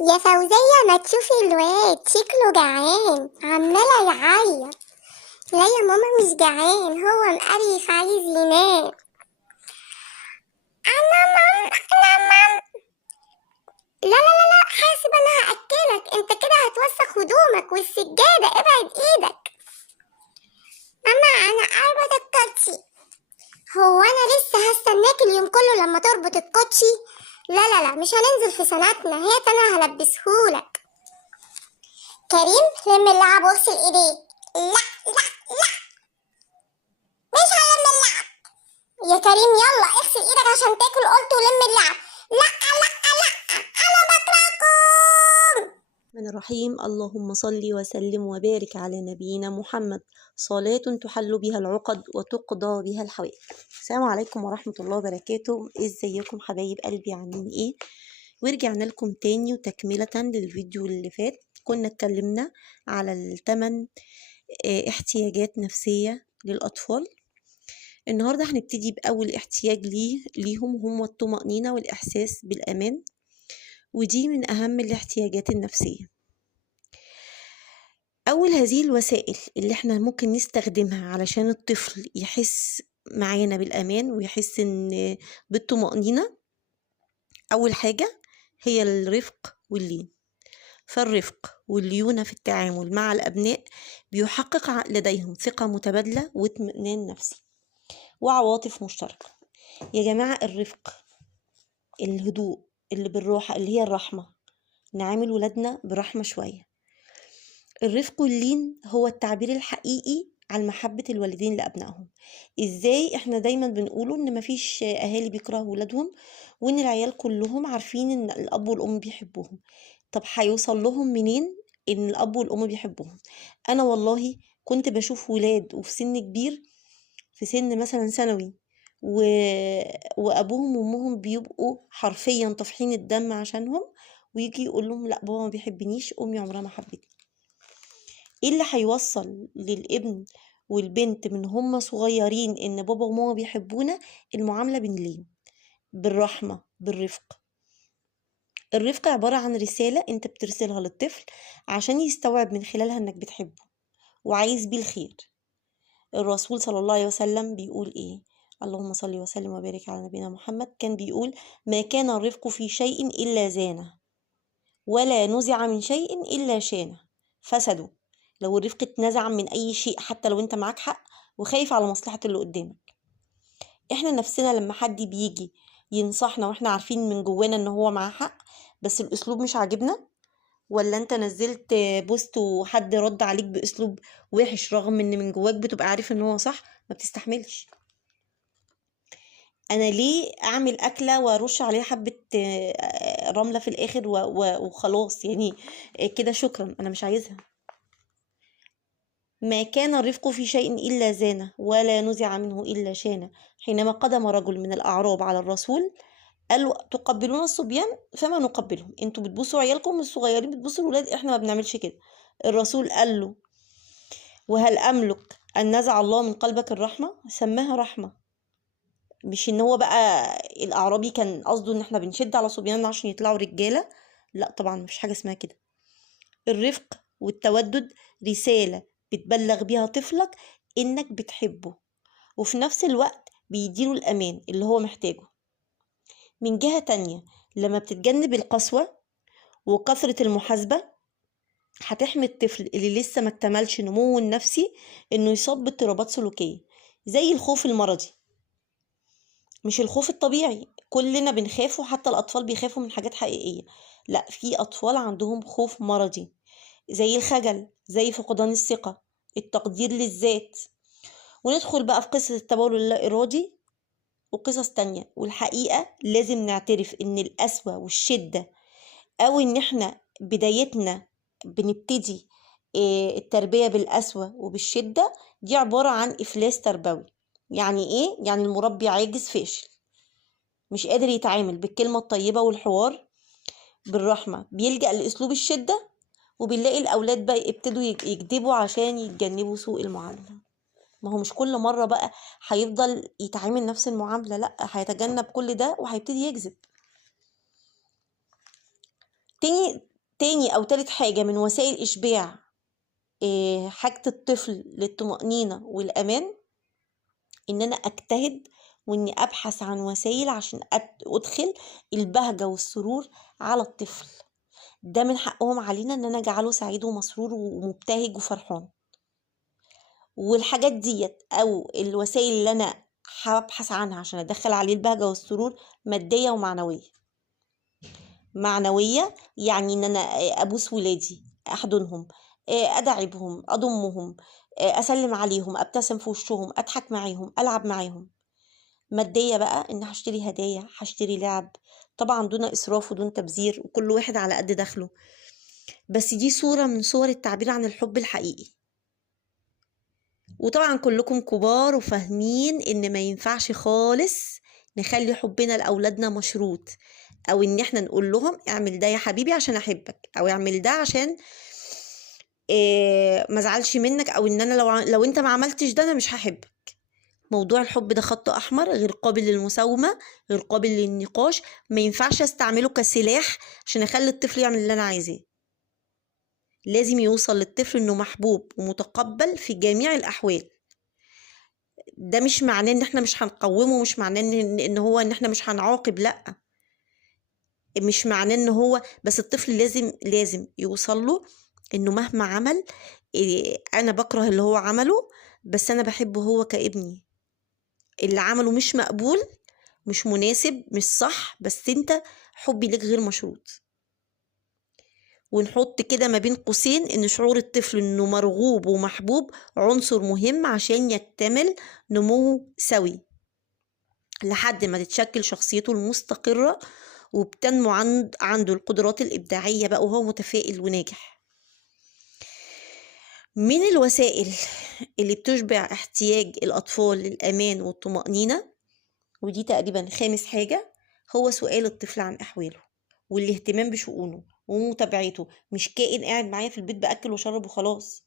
يا فوزية، ما تشوفي الواد شكله جعان عمال يعيط. لا يا ماما، مش جعان، هو مقريف عايز ينام. انا لا لا لا لا، حاسب، انا هاكلك، انت كده هتوسخ هدومك والسجادة، ابعد ايدك. ماما انا اربط الكوتشي. هو انا لسه هستناك اليوم كله لما تربط الكوتشي؟ لا لا لا، مش هننزل في سنتنا، هات انا هلبسهولك. كريم، لم اللعب واغسل ايديك. لا لا لا، مش هلم اللعب. يا كريم يلا اغسل ايدك عشان تاكل، قلت ولم اللعب. لا لا لا، انا بكرهكم. الرحمن الرحيم. اللهم صل وسلم وبارك على نبينا محمد، صلاة تحل بها العقد وتقضى بها الحوائج. السلام عليكم ورحمة الله وبركاته. ازيكم حبايب قلبي، عاملين ايه؟ ورجعنا لكم تاني وتكملة للفيديو اللي فات. كنا اتكلمنا على الثمان احتياجات نفسية للأطفال. النهاردة هنبتدي بأول احتياج ليهم، هم الطمأنينة والإحساس بالأمان، ودي من أهم الاحتياجات النفسية. أول هذه الوسائل اللي احنا ممكن نستخدمها علشان الطفل يحس معانا بالأمان ويحس إن بالطمأنينة، أول حاجة هي الرفق واللين. فالرفق والليونة في التعامل مع الأبناء بيحقق لديهم ثقة متبادلة واطمئنان نفسي وعواطف مشتركة. يا جماعة، الرفق، الهدوء اللي بالراحة، اللي هي الرحمة، نعامل ولادنا برحمة شوية. الرفق واللين هو التعبير الحقيقي عن محبة الوالدين لأبنائهم. ازاي احنا دايما بنقوله ان مفيش اهالي بيكرهوا ولادهم، وان العيال كلهم عارفين ان الاب والام بيحبوهم. طب هيوصل لهم منين ان الاب والام بيحبوهم؟ انا والله كنت بشوف ولاد وفي سن كبير، في سن مثلا ثانوي، و... وابوهم وامهم بيبقوا حرفيا طافحين الدم عشانهم، ويجي يقول لهم لا بابا ما بيحبنيش، امي عمرها ما حبتني. ايه اللي هيوصل للابن والبنت من هم صغيرين ان بابا وماما بيحبونا؟ المعاملة باللين، بالرحمة، بالرفق. الرفق عبارة عن رسالة انت بترسلها للطفل عشان يستوعب من خلالها انك بتحبه وعايز بيه الخير. الرسول صلى الله عليه وسلم بيقول ايه؟ اللهم صل وسلم وبارك على نبينا محمد. كان بيقول: ما كان الرفق في شيء إلا زانه، ولا نزع من شيء إلا شانه فسده. لو الرفق اتنزع من أي شيء، حتى لو انت معاك حق وخايف على مصلحة اللي قدامك. احنا نفسنا لما حد بيجي ينصحنا واحنا عارفين من جوانا ان هو معاه حق، بس الاسلوب مش عاجبنا، ولا انت نزلت بوست وحد رد عليك باسلوب وحش رغم ان من جواك بتبقى عارف ان هو صح، ما بتستحملش. انا ليه اعمل اكله وارش عليها حبه رمله في الاخر وخلاص يعني؟ كده شكرا، انا مش عايزها. ما كان الرفق في شيء الا زانه، ولا نزع منه الا شانه. حينما قدم رجل من الاعراب على الرسول قالوا: تقبلون الصبيان؟ فما نقبلهم، انتوا بتبوسوا عيالكم الصغيرين، بتبوسوا الولاد، احنا ما بنعملش كده. الرسول قال له: وهل املك ان نزع الله من قلبك الرحمه؟ سماها رحمه. مش ان هو بقى الاعرابي كان قصده ان احنا بنشد على صبياننا عشان يطلعوا رجاله. لا طبعا، مفيش حاجه اسمها كده. الرفق والتودد رساله بتبلغ بيها طفلك انك بتحبه، وفي نفس الوقت بيديله الامان اللي هو محتاجه. من جهه تانية، لما بتتجنب القسوه وكثره المحاسبه، هتحمي الطفل اللي لسه ما اكتملش نموه النفسي انه يصاب باضطرابات سلوكيه زي الخوف المرضي. مش الخوف الطبيعي، كلنا بنخاف وحتى الأطفال بيخافوا من حاجات حقيقية. لا، في أطفال عندهم خوف مرضي زي الخجل، زي فقدان الثقة، التقدير للذات. وندخل بقى في قصة التبول اللا إرادي وقصص تانية. والحقيقة لازم نعترف إن القسوة والشدة، أو إن إحنا بدايتنا بنبتدي التربية بالقسوة وبالشدة، دي عبارة عن إفلاس تربوي. يعني إيه؟ يعني المربي عاجز فاشل، مش قادر يتعامل بالكلمة الطيبة والحوار بالرحمة، بيلجأ لأسلوب الشدة، وبنلاقي الأولاد بقى يبتدوا يكذبوا عشان يتجنبوا سوء المعاملة. ما هو مش كل مرة بقى هيفضل يتعامل نفس المعاملة، لأ، هيتجنب كل ده وهيبتدي يكذب. تاني أو تالت حاجة من وسائل إشباع حاجة الطفل للطمأنينة والأمان، إن أنا أجتهد وإني أبحث عن وسائل عشان أدخل البهجة والسرور على الطفل. ده من حقهم علينا إن أنا أجعله سعيد ومسرور ومبتهج وفرحان. والحاجات ديت أو الوسائل اللي أنا هبحث عنها عشان أدخل عليه البهجة والسرور مادية ومعنوية. معنوية يعني إن أنا أبوس ولادي، أحضنهم، أدعبهم، أضمهم، أسلم عليهم، أبتسم في وشهم، أضحك معاهم، ألعب معاهم. مادية بقى إن هشتري هدايا، هشتري لعب، طبعا دون إسراف ودون تبذير، وكل واحد على قد دخله. بس دي صورة من صور التعبير عن الحب الحقيقي. وطبعا كلكم كبار وفاهمين إن ما ينفعش خالص نخلي حبنا لأولادنا مشروط، أو إن إحنا نقول لهم اعمل ده يا حبيبي عشان أحبك، أو اعمل ده عشان ما زعلش منك، أو إن أنا لو أنت ما عملتش ده أنا مش هحبك. موضوع الحب ده خط أحمر، غير قابل للمساومة، غير قابل للنقاش. ما ينفعش استعمله كسلاح عشان أخلي الطفل يعمل اللي أنا عايزاه. لازم يوصل للطفل إنه محبوب ومتقبل في جميع الأحوال. ده مش معناه إن إحنا مش هنقومه، مش معناه إن إحنا مش هنعاقب، لأ. مش معناه إن هو بس الطفل لازم يوصل له إنه مهما عمل، أنا بكره اللي هو عمله، بس أنا بحبه هو كابني. اللي عمله مش مقبول، مش مناسب، مش صح، بس انت حبي ليك غير مشروط. ونحط كده ما بين قوسين ان شعور الطفل انه مرغوب ومحبوب عنصر مهم عشان يكتمل نمو سوي لحد ما تتشكل شخصيته المستقرة وبتنمو عنده القدرات الإبداعية بقى، وهو متفائل وناجح. من الوسائل اللي بتشبع احتياج الأطفال للأمان والطمأنينة، ودي تقريبا خامس حاجة، هو سؤال الطفل عن أحواله والاهتمام بشؤونه ومتابعته. مش كائن قاعد معايا في البيت بأكل وشرب وخلاص،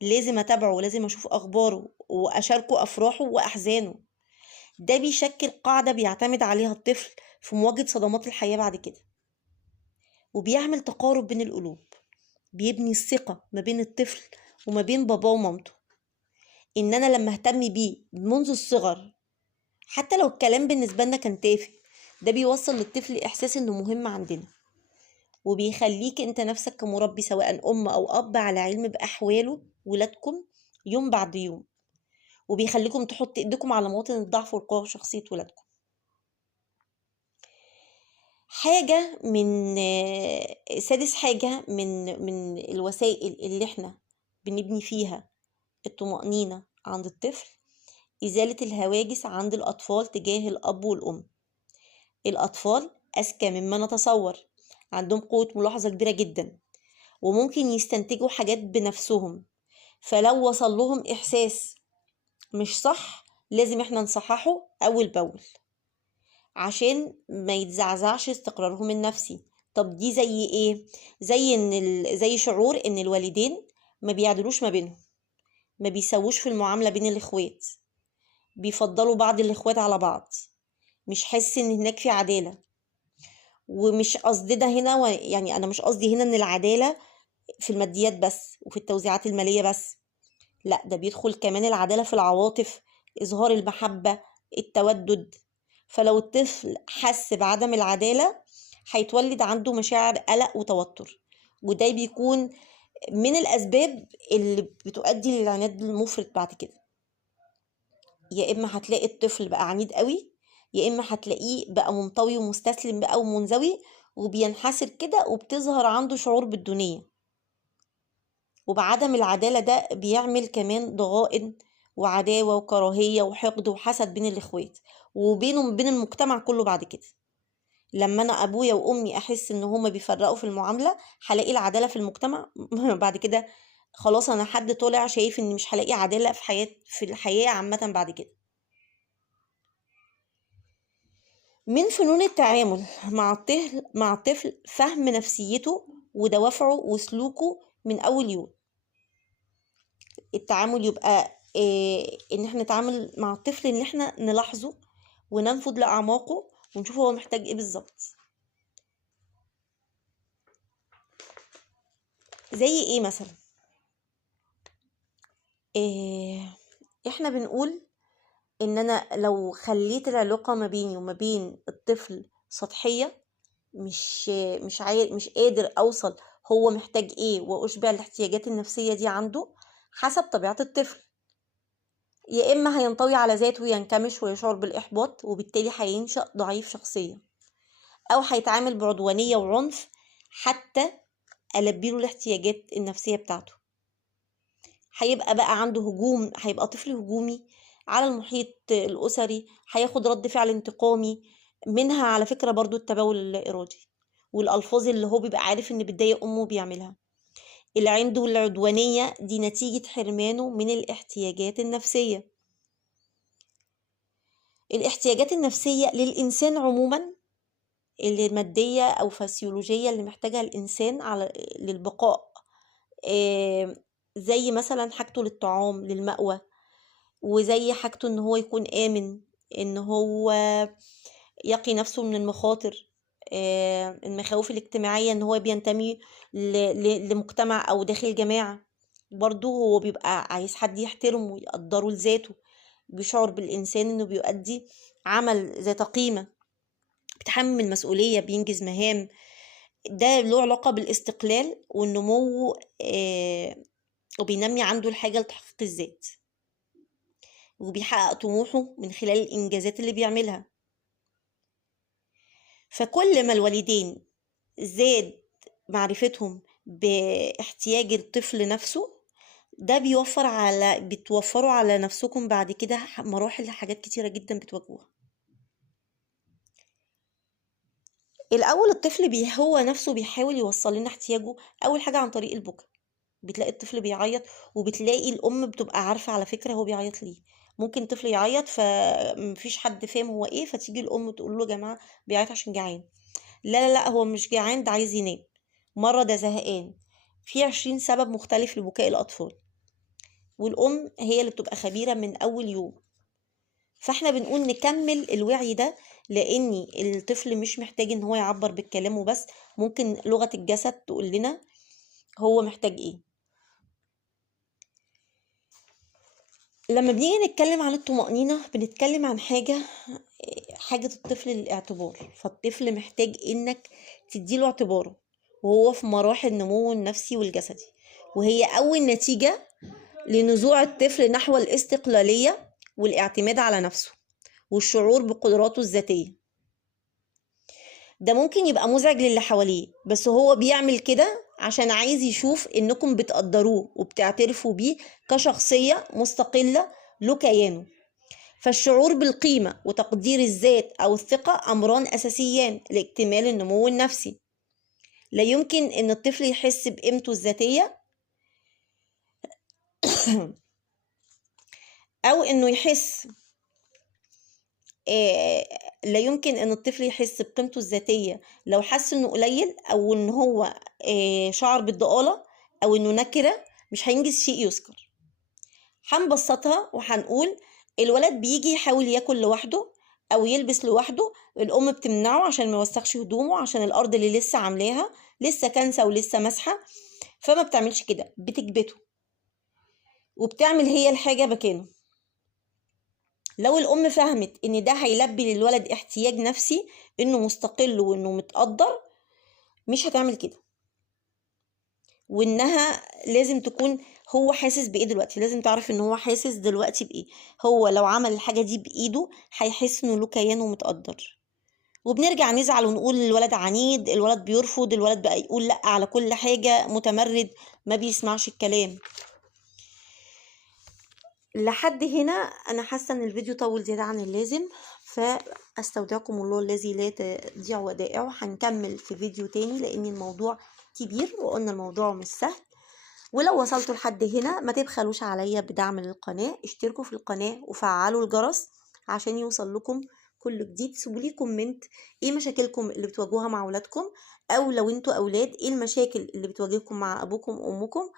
لازم أتابعه ولازم أشوف أخباره وأشاركه أفراحه وأحزانه. ده بيشكل قاعدة بيعتمد عليها الطفل في مواجهة صدمات الحياة بعد كده، وبيعمل تقارب بين القلوب، بيبني الثقة ما بين الطفل وما بين باباه ومامته. إن أنا لما أهتم بيه منذ الصغر، حتى لو الكلام بالنسبة لنا كان تافه، ده بيوصل للطفل إحساس إنه مهم عندنا، وبيخليك أنت نفسك كمربي سواء أم أو أب على علم بأحواله ولادكم يوم بعد يوم، وبيخليكم تحط إيديكم على مواطن الضعف والقوة في شخصية ولادكم. حاجة من سادس حاجة من الوسائل اللي احنا بنبني فيها الطمأنينة عند الطفل، إزالة الهواجس عند الأطفال تجاه الأب والأم. الأطفال أذكى مما نتصور، عندهم قوة ملاحظة كبيرة جدا، وممكن يستنتجوا حاجات بنفسهم. فلو وصل لهم إحساس مش صح، لازم احنا نصححه أول بأول عشان ما يتزعزعش استقرارهم النفسي. طب دي زي ايه؟ زي شعور ان الوالدين ما بيعدلوش ما بينهم، ما بيسووش في المعاملة بين الإخوات، بيفضلوا بعض الإخوات على بعض، مش حاسس ان هناك في عدالة. ومش قصدي ده هنا يعني انا مش قصدي هنا ان العدالة في الماديات بس وفي التوزيعات المالية بس، لا، ده بيدخل كمان العدالة في العواطف، إظهار المحبة، التودد. فلو الطفل حس بعدم العدالة هيتولد عنده مشاعر قلق وتوتر، وده بيكون من الأسباب اللي بتؤدي للعناد المفرط بعد كده. يا إما هتلاقي الطفل بقى عنيد قوي، يا إما هتلاقيه بقى منطوي ومستسلم بقى ومنزوي وبينحسر كده، وبتظهر عنده شعور بالدونية. وبعدم العدالة ده بيعمل كمان ضغائن وعداوة وكراهية وحقد وحسد بين الإخوات وبينه وبين المجتمع كله بعد كده. لما أنا أبويا وأمي أحس إن هما بيفرقوا في المعاملة، هلاقي العدالة في المجتمع بعد كده خلاص أنا حد طالع شايف إن مش هلاقي عدالة في الحياة عامة بعد كده. من فنون التعامل مع الطفل فهم نفسيته ودوافعه وسلوكه من أول يوم. التعامل يبقى ان احنا نتعامل مع الطفل ان احنا نلاحظه وننفذ لأعماقه ونشوف هو محتاج ايه بالظبط. زي ايه مثلا؟ إيه، احنا بنقول ان انا لو خليت العلاقة ما بيني وما بين الطفل سطحية، مش قادر اوصل هو محتاج ايه واشبع الاحتياجات النفسية دي عنده حسب طبيعة الطفل. يا اما هينطوي على ذاته وينكمش ويشعر بالاحباط وبالتالي هينشأ ضعيف شخصية، او هيتعامل بعدوانية وعنف حتى ألبيله الاحتياجات النفسية بتاعته. هيبقى بقى عنده هجوم، هيبقى طفل هجومي على المحيط الأسري، هياخد رد فعل انتقامي، منها على فكرة برضو التبول اللا إرادي والألفاظ اللي هو بيبقى عارف إن بتضايق أمه بيعملها. العند والعدوانية دي نتيجة حرمانه من الاحتياجات النفسية. الاحتياجات النفسية للإنسان عموما، اللي مادية أو فسيولوجية اللي محتاجها الإنسان للبقاء، زي مثلا حاجته للطعام، للمأوى، وزي حاجته ان هو يكون آمن، ان هو يقي نفسه من المخاطر، المخاوف الاجتماعية ان هو بينتمي لمجتمع او داخل جماعة. برضو هو بيبقى عايز حد يحترمه ويقدره لذاته، بيشعر بالإنسان انه بيؤدي عمل ذات قيمة، بيتحمل مسؤولية، بينجز مهام. ده له علاقة بالاستقلال والنمو، وبينمي عنده الحاجة لتحقيق الذات، وبيحقق طموحه من خلال الإنجازات اللي بيعملها. فكل ما الوالدين زاد معرفتهم باحتياج الطفل نفسه، ده بتوفروا على نفسكم بعد كده مراحل حاجات كتيرة جدا بتواجهوها. الأول الطفل هو نفسه بيحاول يوصل لنا احتياجه أول حاجة عن طريق البكاء. بتلاقي الطفل بيعيط، وبتلاقي الأم بتبقى عارفة على فكرة هو بيعيط ليه. ممكن طفل يعيط فمفيش حد فاهم هو ايه، فتيجي الأم تقول له يا جماعة بيعيط عشان جعان. لا لا لا، هو مش جعان، ده عايز ينام، مرة ده زهقان. في 20 سبب مختلف لبكاء الأطفال، والأم هي اللي بتبقى خبيرة من أول يوم. فاحنا بنقول نكمل الوعي ده، لأن الطفل مش محتاج ان هو يعبر بالكلام وبس، ممكن لغة الجسد تقول لنا هو محتاج ايه. لما بنيجي نتكلم عن الطمأنينة بنتكلم عن حاجة الطفل للاعتبار. فالطفل محتاج انك تديله اعتباره وهو في مراحل نموه النفسي والجسدي، وهي أول نتيجة لنزوع الطفل نحو الاستقلالية والاعتماد على نفسه والشعور بقدراته الذاتية. ده ممكن يبقى مزعج للي حواليه، بس هو بيعمل كده عشان عايز يشوف انكم بتقدروه وبتعترفوا بيه كشخصية مستقلة له كيانه. فالشعور بالقيمة وتقدير الذات أو الثقة أمران أساسيان لاكتمال النمو النفسي. لا يمكن أن الطفل يحس بقيمته الذاتية أو أنه يحس لا يمكن أن الطفل يحس بقيمته الذاتية لو حس أنه قليل، أو أنه هو شعر بالضآلة، أو أنه نكرة، مش هينجز شيء يذكر. هنبسطها وهنقول الولد بيجي يحاول ياكل لوحده او يلبس لوحده، الام بتمنعه عشان ما يوسخش هدومه، عشان الارض اللي لسه عاملاها لسه كنسه ولسه مسحه، فما بتعملش كده، بتكبته وبتعمل هي الحاجه مكانه. لو الام فهمت ان ده هيلبي للولد احتياج نفسي انه مستقل وانه متقدر، مش هتعمل كده. وانها لازم تكون هو حاسس بايه دلوقتي، لازم تعرف ان هو حاسس دلوقتي بايه. هو لو عمل الحاجه دي بايده هيحس انه له كيان ومتقدر. وبنرجع نزعل ونقول الولد عنيد، الولد بيرفض، الولد بقى يقول لا على كل حاجه، متمرد، ما بيسمعش الكلام. لحد هنا انا حاسه ان الفيديو طول زياده عن اللازم، فاستودعكم الله الذي لا تضيع ودائعه. هنكمل في فيديو تاني لان الموضوع كبير، وقلنا الموضوع مش سهل. ولو وصلتوا لحد هنا ما تبخلوش عليا بدعم للقناة، اشتركوا في القناة وفعلوا الجرس عشان يوصل لكم كل جديد. سيبوا لي كومنت ايه مشاكلكم اللي بتواجهوها مع اولادكم، او لو انتوا اولاد ايه المشاكل اللي بتواجهكم مع ابوكم وامكم،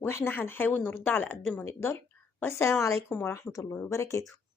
واحنا هنحاول نرد على قد ما نقدر. والسلام عليكم ورحمة الله وبركاته.